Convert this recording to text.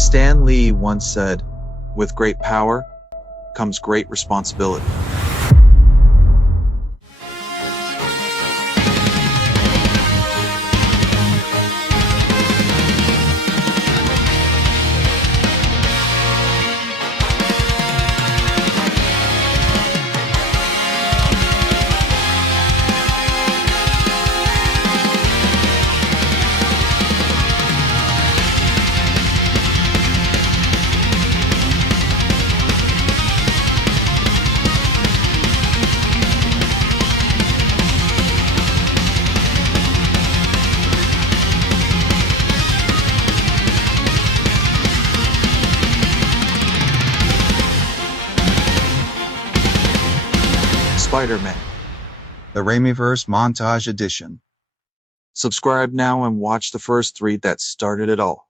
Stan Lee once said, "With great power comes great responsibility." Spider-Man. The Raimiverse Montage Edition. Subscribe now and watch the first 3 that started it all.